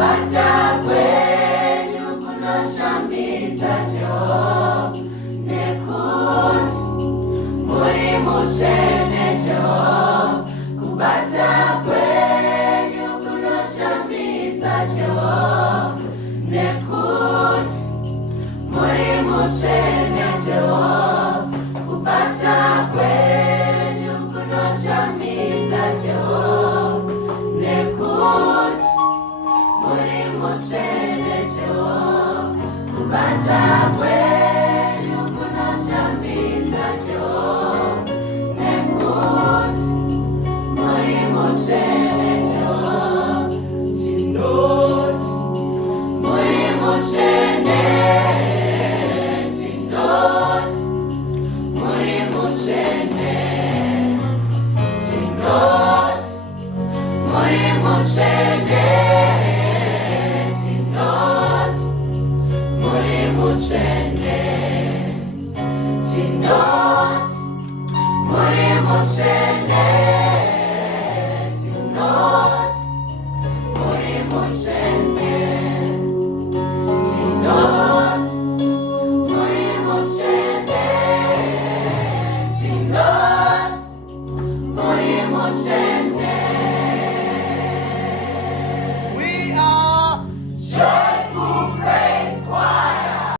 kubata kwenyu kunoshamisa nekuti muri muchenecho. Kubata kwenyu kunoshamisa nekuti muri muchenecho. Kubata kwenyu kunoshamisa nekuti muri muchenecho. Kubata kwenyu kunoshamisa nekuti muri muchenecho. Tinoti muri muchene, tinoti muri muchene, tinoti muri muchene, tinoti muri muchene, tinoti muri muchene, tinoti muri muchene.